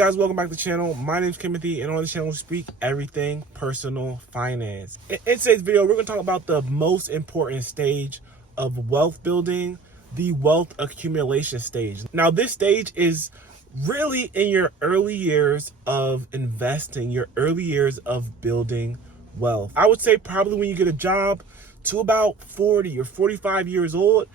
Guys, welcome back to the channel. My name is Timothy, and on the channel we speak everything personal finance. In today's video, we're going to talk about the most important stage of wealth building, the wealth accumulation stage. Now, this stage is really in your early years of investing, your early years of building wealth. I would say probably when you get a job to about 40 or 45 years old,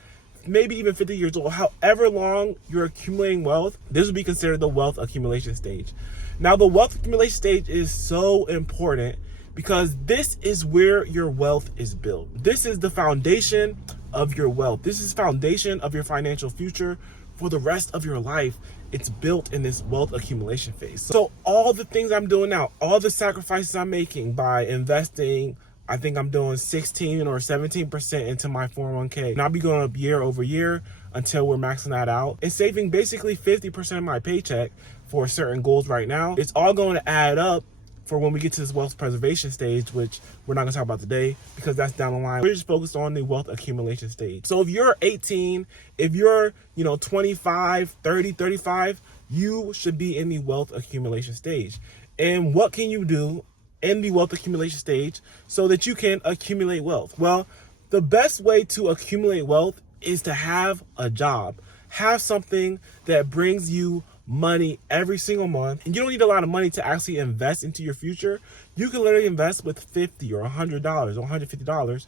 maybe even 50 years old, however long you're accumulating wealth, this would be considered the wealth accumulation stage. Now, the wealth accumulation stage is so important because this is where your wealth is built. This is the foundation of your wealth. This is the foundation of your financial future for the rest of your life. It's built in this wealth accumulation phase. So all the things I'm doing now, all the sacrifices I'm making by investing, I think I'm doing 16 or 17% into my 401k. And I'll be going up year over year until we're maxing that out. And saving basically 50% of my paycheck for certain goals right now. It's all going to add up for when we get to this wealth preservation stage, which we're not going to talk about today because that's down the line. We're just focused on the wealth accumulation stage. So if you're 18, if you're 25, 30, 35, you should be in the wealth accumulation stage. And what can you do in the wealth accumulation stage so that you can accumulate wealth? Well, the best way to accumulate wealth is to have a job. Have something that brings you money every single month. And you don't need a lot of money to actually invest into your future. You can literally invest with $50 or $100 or $150.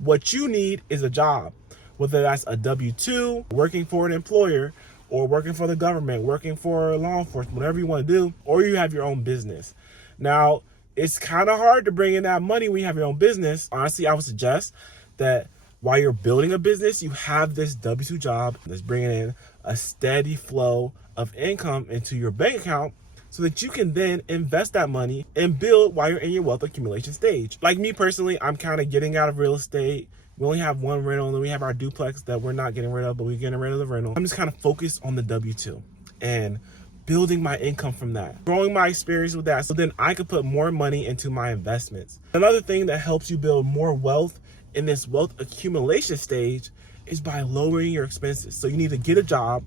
What you need is a job, whether that's a W-2, working for an employer, or working for the government, working for law enforcement, whatever you want to do, or you have your own business. Now, it's kind of hard to bring in that money when you have your own business. Honestly, I would suggest that while you're building a business, you have this W-2 job that's bringing in a steady flow of income into your bank account so that you can then invest that money and build while you're in your wealth accumulation stage. Like me personally, I'm kind of getting out of real estate. We only have one rental, and then we have our duplex that we're not getting rid of, but we're getting rid of the rental. I'm just kind of focused on the W-2 and building my income from that, growing my experience with that, so then I could put more money into my investments. Another thing that helps you build more wealth in this wealth accumulation stage is by lowering your expenses. So you need to get a job,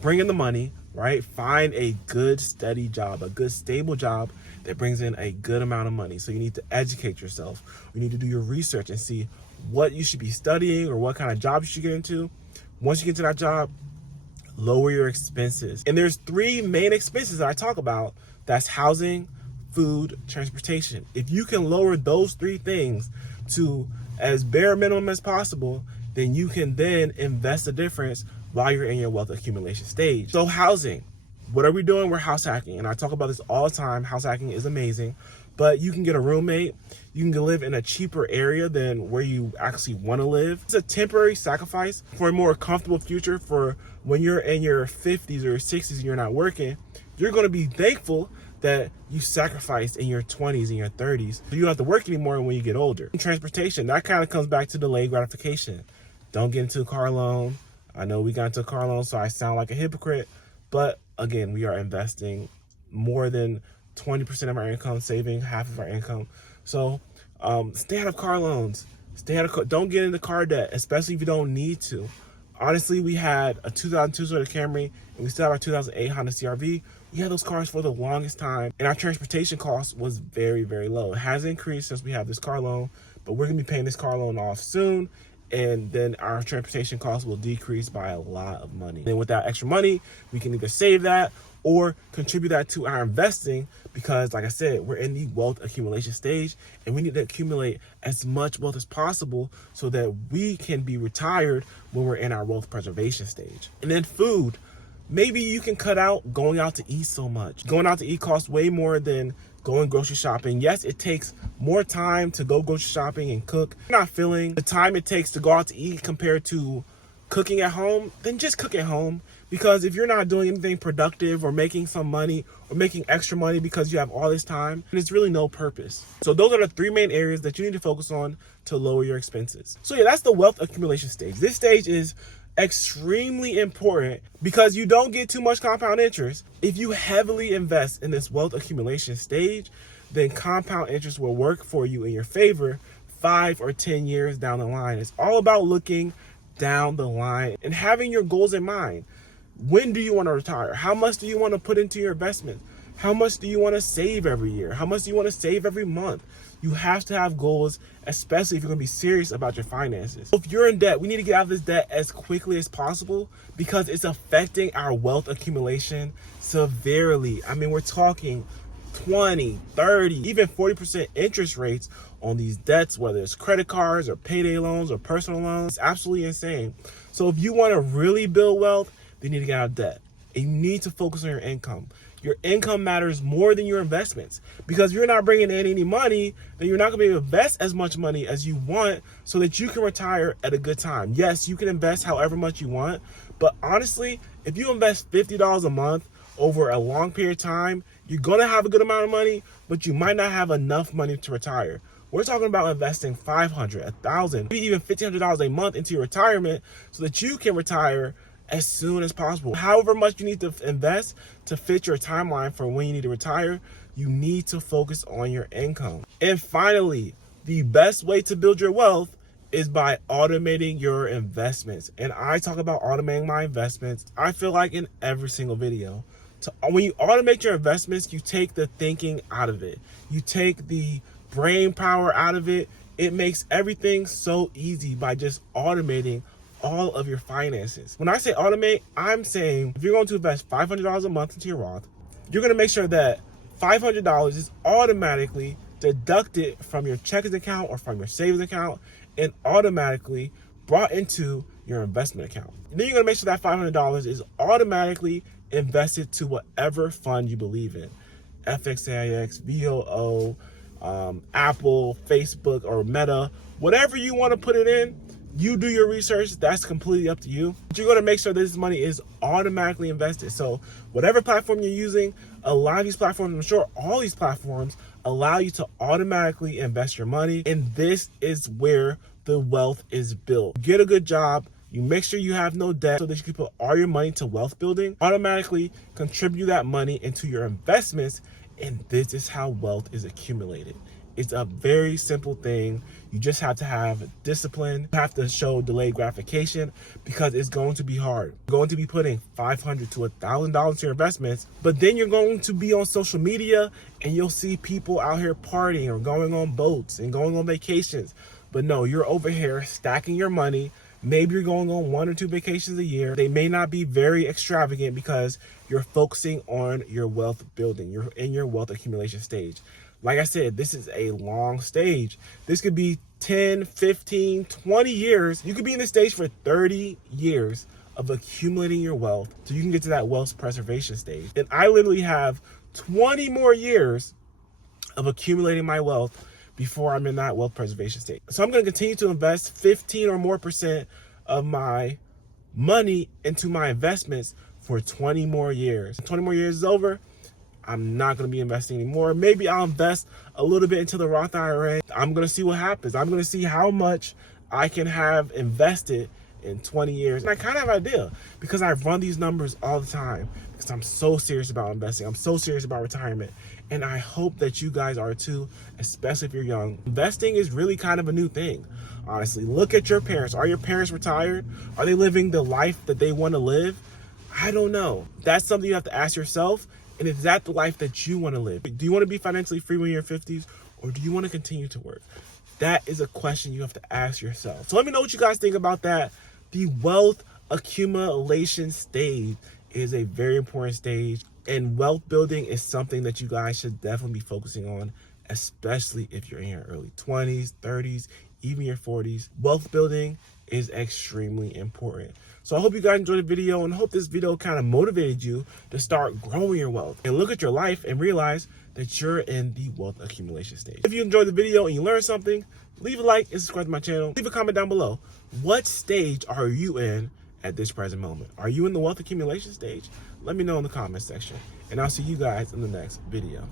bring in the money, right? Find a good, steady job, a good, stable job that brings in a good amount of money. So you need to educate yourself. You need to do your research and see what you should be studying or what kind of job you should get into. Once you get to that job, lower your expenses. And there's three main expenses that I talk about. That's housing, food, transportation. If you can lower those three things to as bare minimum as possible, then you can then invest the difference while you're in your wealth accumulation stage. So housing, what are we doing? We're house hacking. And I talk about this all the time. House hacking is amazing, but you can get a roommate. You can live in a cheaper area than where you actually want to live. It's a temporary sacrifice for a more comfortable future. For when you're in your 50s or 60s and you're not working, you're going to be thankful that you sacrificed in your 20s and your 30s. So you don't have to work anymore when you get older. Transportation, that kind of comes back to delayed gratification. Don't get into a car loan. I know we got into a car loan, so I sound like a hypocrite. But again, we are investing more than 20% of our income, saving half of our income. So stay out of car loans. Don't get into car debt, especially if you don't need to. Honestly, we had a 2002 Toyota Camry, and we still have our 2008 Honda CR-V. We had those cars for the longest time, and our transportation cost was very, very low. It has increased since we have this car loan, but we're gonna be paying this car loan off soon, and then our transportation costs will decrease by a lot of money. And with that extra money, we can either save that or contribute that to our investing, because like I said, we're in the wealth accumulation stage and we need to accumulate as much wealth as possible so that we can be retired when we're in our wealth preservation stage. And then food, maybe you can cut out going out to eat so much. Going out to eat costs way more than going grocery shopping. Yes, it takes more time to go grocery shopping and cook. If you're not feeling the time it takes to go out to eat compared to cooking at home, then just cook at home. Because if you're not doing anything productive or making some money or making extra money because you have all this time, there's really no purpose. So those are the three main areas that you need to focus on to lower your expenses. So yeah, that's the wealth accumulation stage. This stage is extremely important because you don't get too much compound interest. If you heavily invest in this wealth accumulation stage, then compound interest will work for you in your favor 5 or 10 years down the line. It's all about looking down the line and having your goals in mind. When do you want to retire? How much do you want to put into your investment? How much do you want to save every year? How much do you want to save every month? You have to have goals, especially if you're going to be serious about your finances. If you're in debt, we need to get out of this debt as quickly as possible because it's affecting our wealth accumulation severely. I mean, we're talking 20, 30, even 40% interest rates on these debts, whether it's credit cards or payday loans or personal loans. It's absolutely insane. So if you want to really build wealth, you need to get out of debt. And you need to focus on your income. Your income matters more than your investments, because if you're not bringing in any money, then you're not going to be able to invest as much money as you want so that you can retire at a good time. Yes, you can invest however much you want, but honestly, if you invest $50 a month over a long period of time, you're going to have a good amount of money, but you might not have enough money to retire. We're talking about investing $500, $1,000, maybe even $1,500 a month into your retirement so that you can retire as soon as possible. However much you need to invest to fit your timeline for when you need to retire, you need to focus on your income. And finally, the best way to build your wealth is by automating your investments. And I talk about automating my investments, I feel like, in every single video. So when you automate your investments, you take the thinking out of it. You take the brain power out of it. It makes everything so easy by just automating all of your finances. When I say automate, I'm saying if you're going to invest $500 a month into your Roth, you're going to make sure that $500 is automatically deducted from your checking account or from your savings account and automatically brought into your investment account. And then you're going to make sure that $500 is automatically invested to whatever fund you believe in. FXAIX, VOO, Apple, Facebook, or Meta, whatever you want to put it in. You do your research, that's completely up to you. But you're going to make sure that this money is automatically invested. So whatever platform you're using, a lot of these platforms, I'm sure all these platforms, allow you to automatically invest your money. And this is where the wealth is built. Get a good job. You make sure you have no debt so that you can put all your money to wealth building, automatically contribute that money into your investments. And this is how wealth is accumulated. It's a very simple thing. You just have to have discipline. You have to show delayed gratification because it's going to be hard. You're going to be putting $500 to $1,000 to your investments, but then you're going to be on social media and you'll see people out here partying or going on boats and going on vacations. But no, you're over here stacking your money. Maybe you're going on 1 or 2 vacations a year. They may not be very extravagant because you're focusing on your wealth building. You're in your wealth accumulation stage. Like I said, this is a long stage. This could be 10, 15, 20 years. You could be in this stage for 30 years of accumulating your wealth so you can get to that wealth preservation stage. And I literally have 20 more years of accumulating my wealth before I'm in that wealth preservation stage. So I'm going to continue to invest 15 or more % of my money into my investments for 20 more years. 20 more years is over, I'm not going to be investing anymore. Maybe I'll invest a little bit into the Roth IRA. I'm going to see what happens. I'm going to see how much I can have invested in 20 years. And I kind of have an idea because I run these numbers all the time because I'm so serious about investing. I'm so serious about retirement. And I hope that you guys are too, especially if you're young. Investing is really kind of a new thing. Honestly, look at your parents. Are your parents retired? Are they living the life that they want to live? I don't know. That's something you have to ask yourself. And is that the life that you want to live? Do you want to be financially free when you're in your 50s? Or do you want to continue to work? That is a question you have to ask yourself. So let me know what you guys think about that. The wealth accumulation stage is a very important stage. And wealth building is something that you guys should definitely be focusing on, especially if you're in your early 20s, 30s, even your 40s. Wealth building is extremely important. So I hope you guys enjoyed the video and hope this video kind of motivated you to start growing your wealth and look at your life and realize that you're in the wealth accumulation stage. If you enjoyed the video and you learned something, leave a like and subscribe to my channel. Leave a comment down below. What stage are you in at this present moment? Are you in the wealth accumulation stage? Let me know in the comment section, and I'll see you guys in the next video.